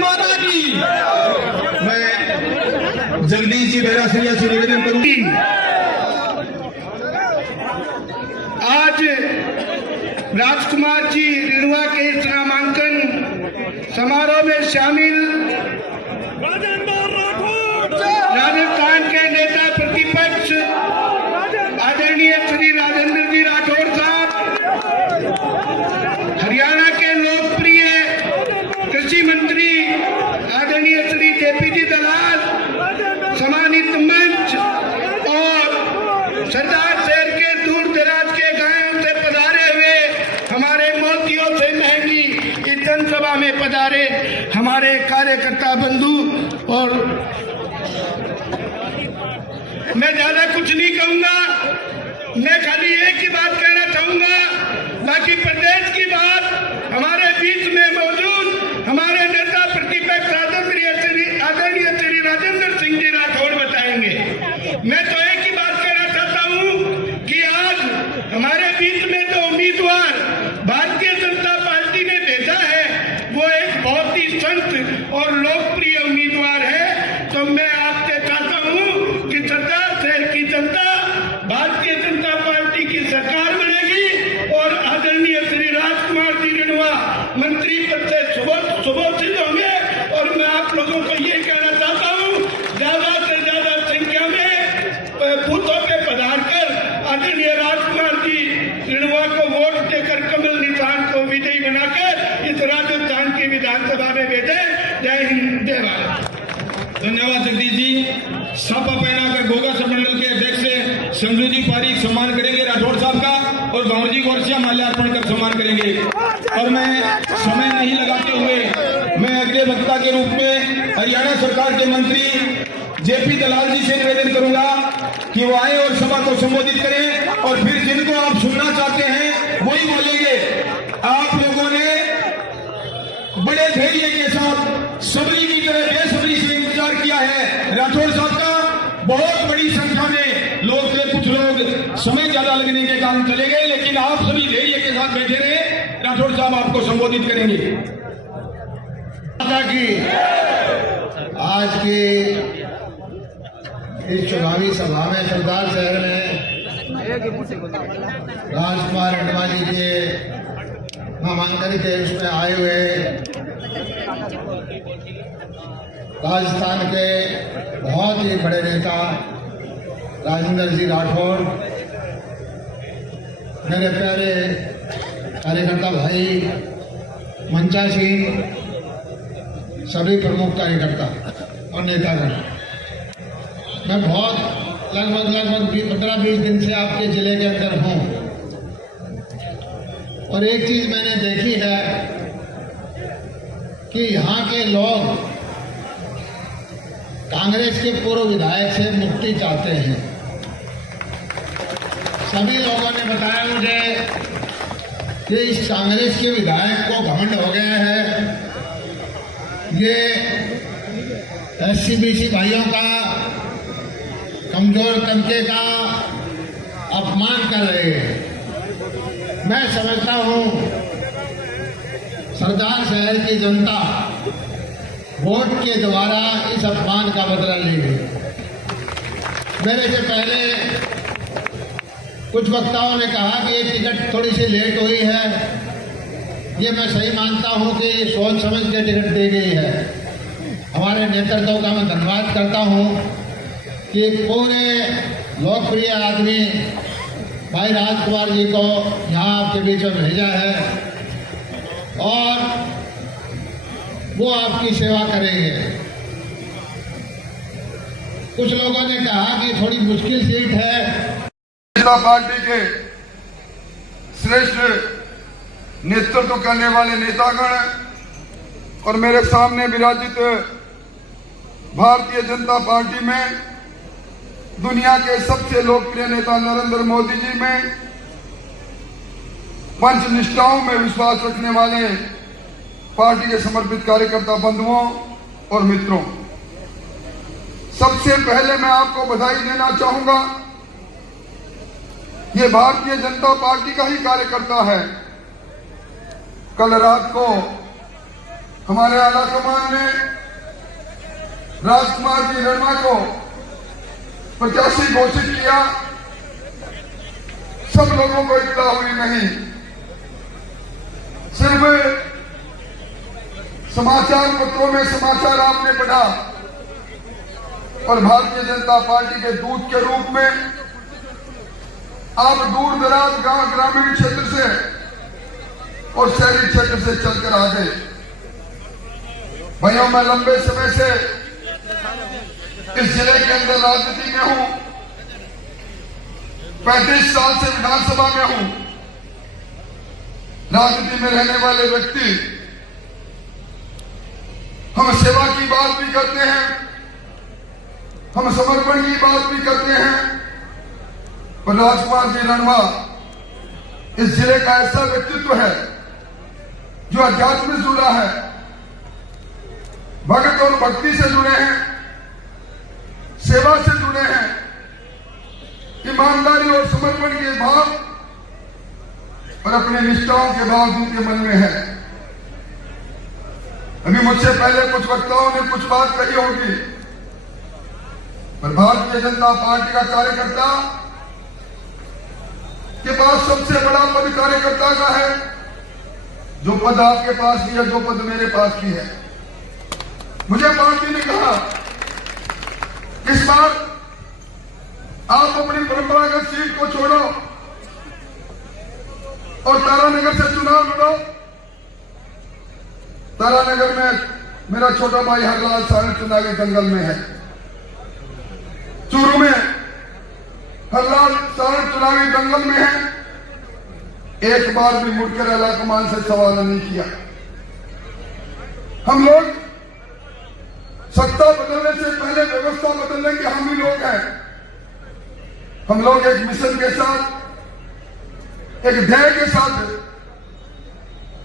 माता की। मैं जगदीश जी बेरासरिया से निवेदन करूंगी। आज राजकुमार जी रिणवा के इस नामांकन समारोह में शामिल राजस्थान के नेता प्रतिपक्ष आदरणीय श्री राजेंद्र जी राठौड़ साहब, हरियाणा के लोकप्रिय कृषि मंत्री आदरणीय श्री जेपी जी दलाल, सम्मानित मंच और सरदार शहर के दूर दराज के गांवों से पधारे हुए हमारे मोतियों से महंगी इस जनसभा में पधारे हमारे कार्यकर्ता बंधु, और मैं ज्यादा कुछ नहीं कहूंगा, मैं खाली एक ही बात कहना चाहूंगा। बाकी प्रदेश की बात हमारे बीच में मौजूद हमारे नेता प्रतिपक्ष आदरणीय श्री राजेंद्र सिंह जी राठौड़ बताएंगे। मैं तो एक ही बात कहना चाहता हूं कि आज हमारे बीच में जो उम्मीदवार भारतीय जनता पार्टी ने भेजा है वो एक बहुत ही संत और लोकप्रिय उम्मीदवार है। तो मैं आपसे चाहता हूं कि सरदार शहर की जनता भारतीय जनता पार्टी की सरकार बनेगी और आदरणीय श्री राजकुमार जी रिणवा मंत्री पद से सुभोषित होंगे। और मैं आप लोगों को ये कहना चाहता हूं, ज्यादा से ज्यादा संख्या में बूथों पे पधार कर आदरणीय राजकुमार जी रिणवा को वोट देकर कमल निशान को विजयी बनाकर इस राजस्थान की विधानसभा में भेजे। जय हिंद, जय भारत। धन्यवाद जगदीश जी। सापा पहनाकर गोगा सब मंडल के अध्यक्ष संजू जी पारीक सम्मान करेंगे राठौड़ साहब का, और गांव जी गोरसिया माल्यार्पण कर सम्मान करेंगे। और मैं समय नहीं लगाते हुए मैं अगले वक्ता के रूप में हरियाणा सरकार के मंत्री जेपी दलाल जी से निवेदन करूंगा कि वो आए और सभा को संबोधित करें, और फिर जिनको आप सुनना चाहते हैं वही बोलेंगे। आप लोगों ने बड़े धैर्य के साथ सबरी की तरह बेसब्री से इंतजार किया है राठौड़ साहब का। बहुत बड़ी संख्या में लोग थे, कुछ लोग समय ज्यादा लगने के कारण चले गए, लेकिन आप सभी धैर्य के साथ बैठे रहे। राठौड़ साहब आपको संबोधित करेंगे। की आज की इस चुनावी सभा में सरदार शहर में राजकुमार रिणवा जी के नामांकन के उसमें आए हुए राजस्थान के बहुत ही बड़े नेता राजेंद्र जी राठौड़, मेरे प्यारे कार्यकर्ता भाई मंचा सिंह, सभी प्रमुख कार्यकर्ता और नेतागण, मैं बहुत लगभग 15-20 दिन से आपके जिले के अंदर हूँ, और एक चीज मैंने देखी है कि यहाँ के लोग कांग्रेस के पूर्व विधायक से मुक्ति चाहते हैं। सभी लोगों ने बताया मुझे कि इस कांग्रेस के विधायक को घमंड हो गया है, ये SC-BC भाइयों का, कमजोर तबके का अपमान कर रहे हैं। मैं समझता हूं सरदार शहर की जनता वोट के द्वारा इस अपमान का बदला लेगी। मेरे से पहले कुछ वक्ताओं ने कहा कि ये टिकट थोड़ी सी लेट हुई है, ये मैं सही मानता हूं कि सोच समझ के टिकट दी गई है। हमारे नेतृत्व का मैं धन्यवाद करता हूं कि पूरे लोकप्रिय आदमी भाई राजकुमार जी को यहाँ आपके बीच में भेजा है और वो आपकी सेवा करेंगे। कुछ लोगों ने कहा कि थोड़ी मुश्किल सीट है। जनता पार्टी के श्रेष्ठ नेतृत्व करने वाले नेतागण और मेरे सामने विराजित भारतीय जनता पार्टी में दुनिया के सबसे लोकप्रिय नेता नरेंद्र मोदी जी में पंच निष्ठाओं में विश्वास रखने वाले पार्टी के समर्पित कार्यकर्ता बंधुओं और मित्रों, सबसे पहले मैं आपको बधाई देना चाहूंगा। ये भारतीय जनता पार्टी का ही कार्यकर्ता है। कल रात को हमारे आला कमान ने राजकुमार जी रणवा को प्रत्याशी घोषित किया। सब लोगों को इत्तला हुई नहीं, सिर्फ समाचार पत्रों में समाचार आपने पढ़ा और भारतीय जनता पार्टी के दूत के रूप में आप दूर दराज गांव ग्रामीण क्षेत्र से और शहरी क्षेत्र से चलकर आ गए। भाइयों, मैं लंबे समय से इस जिले के अंदर राजनीति में हूं, 35 साल से विधानसभा में हूं। राजनीति में रहने वाले व्यक्ति हम सेवा की बात भी करते हैं, हम समर्पण की बात भी करते हैं, पर राजकुमार जी रणवा इस जिले का ऐसा व्यक्तित्व है जो अध्यात्म से जुड़ा है, भगत और भक्ति से जुड़े हैं, सेवा से जुड़े हैं, ईमानदारी और समर्पण के भाव और अपने निष्ठाओं के भाव जिनके मन में है। अभी मुझसे पहले कुछ वक्ताओं ने कुछ बात कही होगी, पर भारतीय जनता पार्टी का कार्यकर्ता के पास सबसे बड़ा पद कार्यकर्ता का है। जो पद आपके पास भी है, जो पद मेरे पास भी है। मुझे पार्टी ने कहा इस बार आप अपनी परंपरागत सीट को छोड़ो और तारानगर से चुनाव लड़ो। तारानगर में मेरा छोटा भाई हरलाल सारण चुनावी दंगल में है। चूरू में हरलाल सारण चुनावी दंगल में है। एक बार भी मुड़कर आला कमान से सवाल नहीं किया। हम लोग सत्ता बदलने से पहले व्यवस्था बदलने के हम ही लोग हैं। हम लोग एक मिशन के साथ, एक ध्येय के साथ,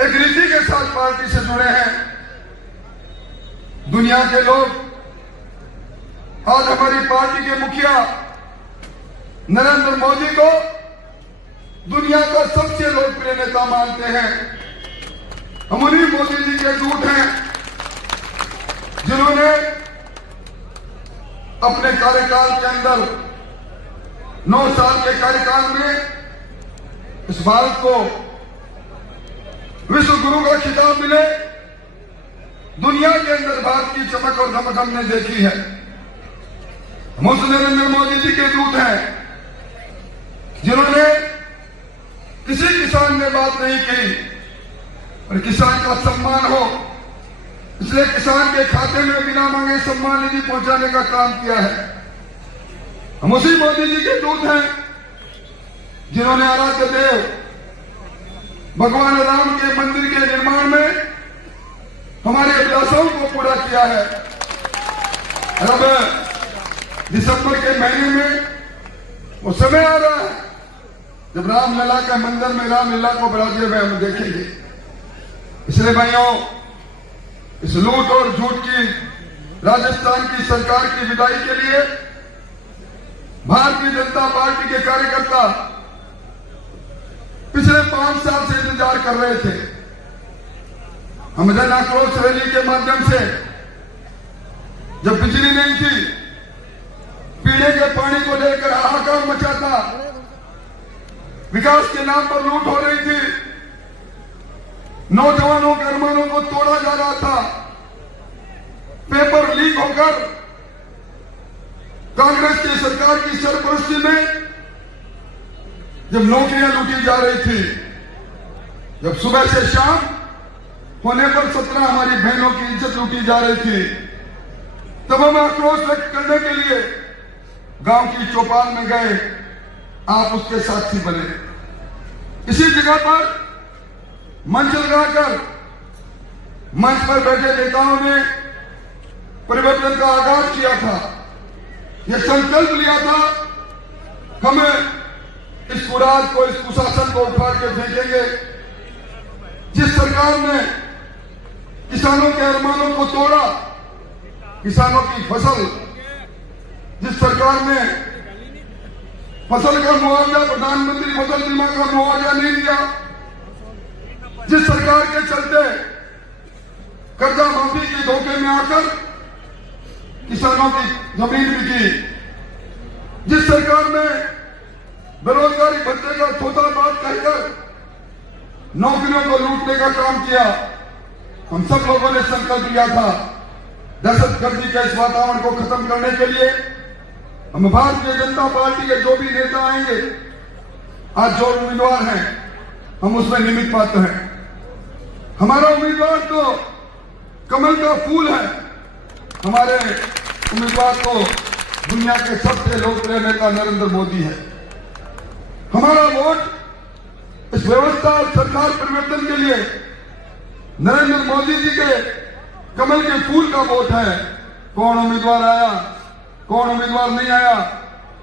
एक रीति के साथ पार्टी से जुड़े हैं। दुनिया के लोग आज हमारी पार्टी के मुखिया नरेंद्र मोदी को दुनिया का सबसे लोकप्रिय नेता मानते हैं। हम उन्हीं मोदी जी के दूत हैं जिन्होंने अपने कार्यकाल के अंदर 9 साल के कार्यकाल में इस भारत को विश्व गुरु का खिताब मिले। दुनिया के अंदर भारत की चमक और धमक हमने देखी है। हम उस नरेंद्र मोदी जी के दूत हैं जिन्होंने किसी किसान ने बात नहीं की और किसान का सम्मान हो, इसलिए किसान के खाते में बिना मांगे सम्मान निधि पहुंचाने का काम किया है। हम उसी मोदी जी के दूत हैं जिन्होंने आराध्य देव भगवान राम के मंदिर के निर्माण में हमारे अभिलाषाओं को पूरा किया है। अब दिसंबर के महीने में वो समय आ रहा है जब रामलला का मंदिर में रामलीला को बराजे हुए हम देखेंगे। इसलिए भाइयों, इस लूट और झूठ की राजस्थान की सरकार की विदाई के लिए भारतीय जनता पार्टी के कार्यकर्ता पिछले 5 साल से इंतजार कर रहे थे। हम जन आक्रोश रैली के माध्यम से, जब बिजली नहीं थी, पीने के पानी को लेकर हाहाकार मचा था, विकास के नाम पर लूट हो रही थी, नौजवानों के अरमानों को तोड़ा जा रहा था, पेपर लीक होकर कांग्रेस की सरकार की सरपरस्ती में जब नौकरियां लूटी जा रही थी, जब सुबह से शाम होने पर 17 हमारी बहनों की इज्जत लूटी जा रही थी, तब हम आक्रोश व्यक्त करने के लिए गांव की चौपाल में गए। आप उसके साक्षी बने। इसी जगह पर मंच लगाकर मंच पर बैठे नेताओं ने परिवर्तन का आगाज किया था। यह संकल्प लिया था, हमें इस कुराद को, इस कुशासन को उखाड़ के फेंकेंगे। जिस सरकार ने किसानों के अरमानों को तोड़ा, किसानों की फसल, जिस सरकार ने फसल का मुआवजा, प्रधानमंत्री फसल बीमा का मुआवजा नहीं दिया, जिस सरकार के चलते कर्जा माफी के धोखे में आकर किसानों की जमीन बिकी। जिस सरकार ने बेरोजगारी भत्ते का थोथा बात कहकर नौकरियों को लूटने का काम किया, हम सब लोगों ने संकल्प लिया था दहशतगर्दी के इस वातावरण को खत्म करने के लिए हम भारतीय जनता पार्टी के जो भी नेता आएंगे, आज जो उम्मीदवार हैं, हम उसमें निमित्त पात्र हैं। हमारा उम्मीदवार तो कमल का फूल है। हमारे उम्मीदवार तो दुनिया के सबसे लोकप्रिय नेता नरेंद्र मोदी है। हमारा वोट इस व्यवस्था और सरकार परिवर्तन के लिए नरेंद्र मोदी जी के कमल के फूल का वोट है। कौन उम्मीदवार आया, कौन उम्मीदवार नहीं आया,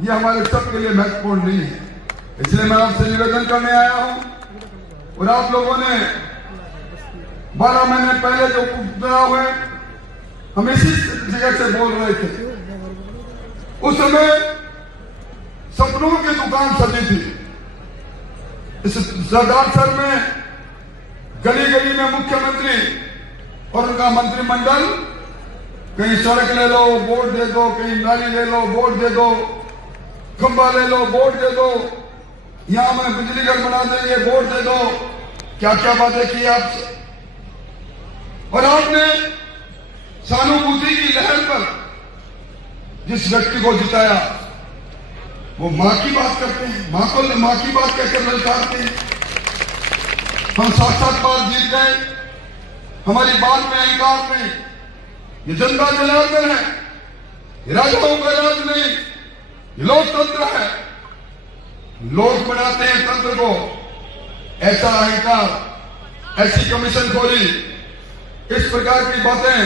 ये हमारे सबके लिए महत्वपूर्ण नहीं है। इसलिए मैं आपसे निवेदन करने आया हूं। और आप लोगों ने 12 महीने पहले जो उपचुनाव हुए, हम इसी जगह से बोल रहे थे। उस समय सपनों की दुकान सजी थी। इस सरदार में गली गली में मुख्यमंत्री और उनका मंत्रिमंडल, कहीं सड़क ले लो वोट दे दो, कहीं नाली ले लो वोट दे दो, खंबा ले लो वोट दे दो, यहां में बिजली घर बना देंगे वोट दे दो, क्या क्या बातें की आपसे। और आपने सहानुभूति की लहर पर जिस व्यक्ति को जिताया, वो मां की बात करते हैं, मां की बात कहकर ललकारते हैं। हम 7-7 बार जीत गए, हमारी बात में अहंकार नहीं। ये जनता जनार्दन है, ये राजाओं का राज नहीं, ये लोकतंत्र है। लोग बनाते हैं तंत्र को। ऐसा अहंकार, ऐसी कमीशन खोली, इस प्रकार की बातें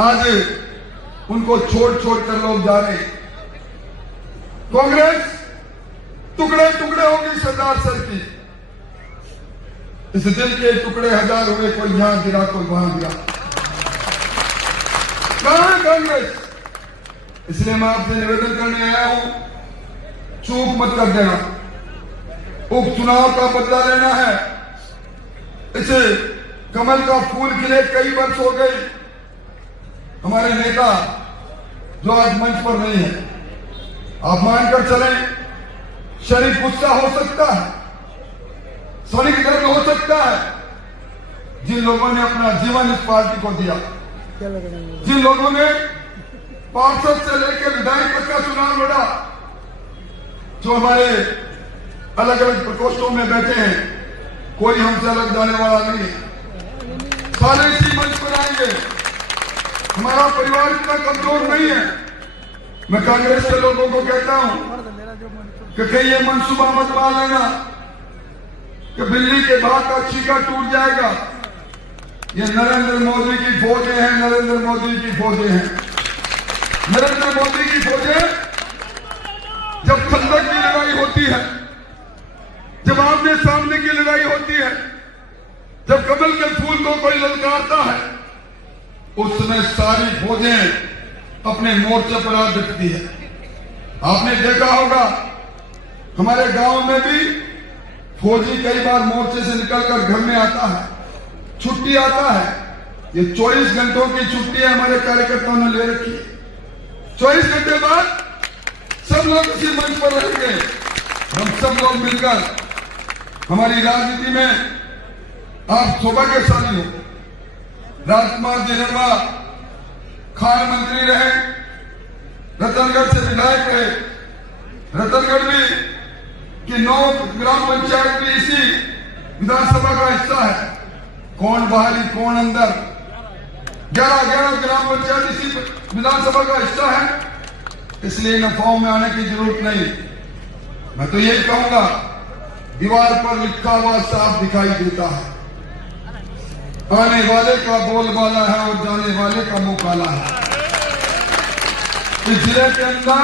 आज उनको छोड़ छोड़ कर लोग जा रहे हैं। कांग्रेस टुकड़े टुकड़े होगी सरदार सर की। इस दिल के टुकड़े 1000 हुए, कोई यहां गिरा कोई वहां गिरा। कहां है कांग्रेस? इसलिए मैं आपसे निवेदन करने आया हूं, चूक मत कर देना। उपचुनाव का बदला लेना है। इसे कमल का फूल खिले कई वर्ष हो गई। हमारे नेता जो आज मंच पर नहीं है, आप मानकर चलें, शरीर गुस्सा हो सकता है, क्षणिक दर्द हो सकता है। जिन लोगों ने अपना जीवन इस पार्टी को दिया, जिन लोगों ने पार्षद से लेकर विधायक तक का चुनाव लड़ा, जो हमारे अलग अलग प्रकोष्ठों में बैठे हैं, कोई हमसे अलग जाने वाला नहीं है। सारे इसी मंच पर आएंगे। हमारा परिवार इतना कमजोर नहीं है। मैं कांग्रेस के लोगों को कहता हूं कि कहीं ये मंसूबा मत मान लेना कि बिल्ली के भाग का चीका टूट जाएगा। ये नरेंद्र मोदी की फौजें हैं, नरेंद्र मोदी की फौजें हैं। नरेंद्र मोदी की फौजें जब खंदक की लड़ाई होती है, जब आमने सामने की लड़ाई होती है, जब कमल के फूल को कोई ललकारता है, उस समय सारी फौजें अपने मोर्चे पर आ डटती है। आपने देखा होगा हमारे गांव में भी फौजी कई बार मोर्चे से निकलकर घर में आता है, छुट्टी आता है। ये 24 घंटों की छुट्टी है हमारे कार्यकर्ताओं ने ले रखी है। 24 घंटे बाद सब लोग इसी मंच पर रहेंगे। हम सब लोग मिलकर हमारी राजनीति में आप सौभाग्यशाली हो। राजकुमार जी नरवा खान मंत्री रहे, रतनगढ़ से विधायक रहे। रतनगढ़ भी की 9 ग्राम पंचायत भी इसी विधानसभा का हिस्सा है। कौन बाहरी कौन अंदर, 11 ग्राम पंचायत इसी विधानसभा का हिस्सा है। इसलिए इन अफवाहों में आने की जरूरत नहीं। मैं तो यही कहूंगा, दीवार पर लिखा हुआ साफ दिखाई देता है, आने वाले का बोलबाला है और जाने वाले का मुंह काला है। इस जिले के अंदर